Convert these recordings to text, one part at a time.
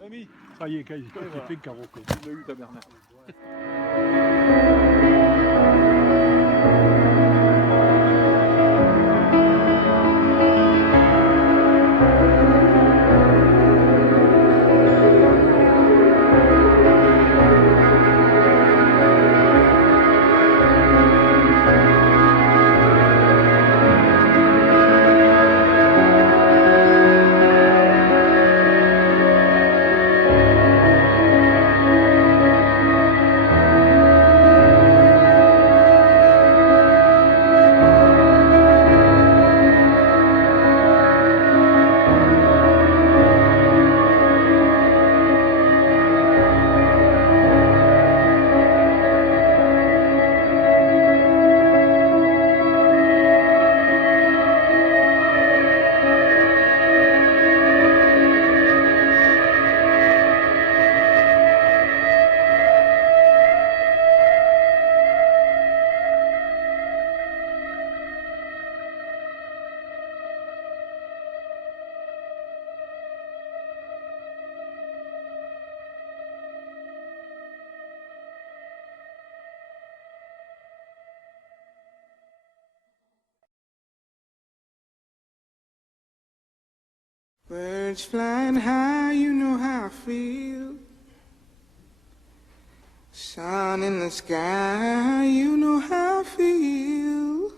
Rémi, ça y est, j'ai fait le carreau. Tu l'as eu ta Bernard. Birds flying high, you know how I feel. Sun in the sky, you know how I feel.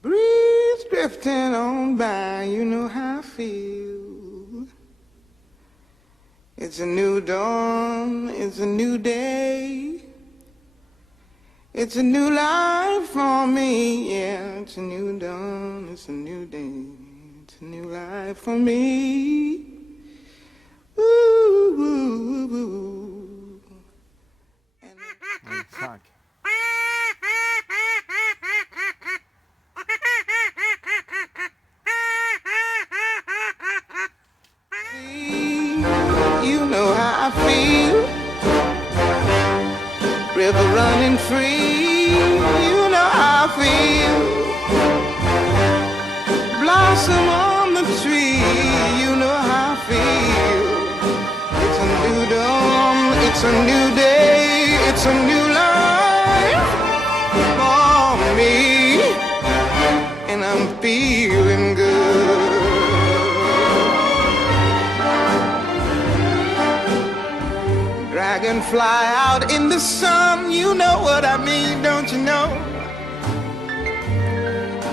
Breeze drifting on by, you know how I feel. It's a new dawn, it's a new day. It's a new life for me, yeah. It's a new dawn, it's a new day. It's a new life for me. Ooh, ooh, ooh, ooh. And 5. you know how I feel. River running free, you know how I feel. Blossom on the tree, you know how I feel. It's a new dawn, it's a new day, it's a new life for me, and I'm feeling good. Dragonfly out in the sun, you know what I mean, don't you know?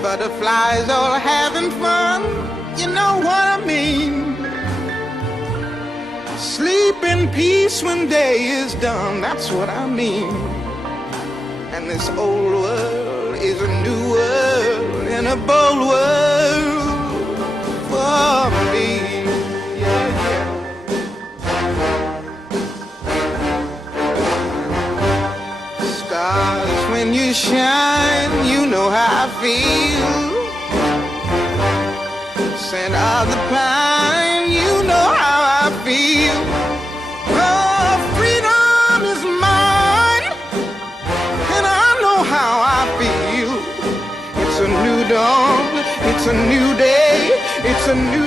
Butterflies all having fun, you know what I mean. Sleep in peace when day is done, that's what I mean. And this old world is a new world and a bold world for me. Yeah, yeah. Stars, when you shine, you know how I feel. Scent of the pine, you know how I feel. Oh, freedom is mine, and I know how I feel. It's a new dawn, it's a new day, it's a new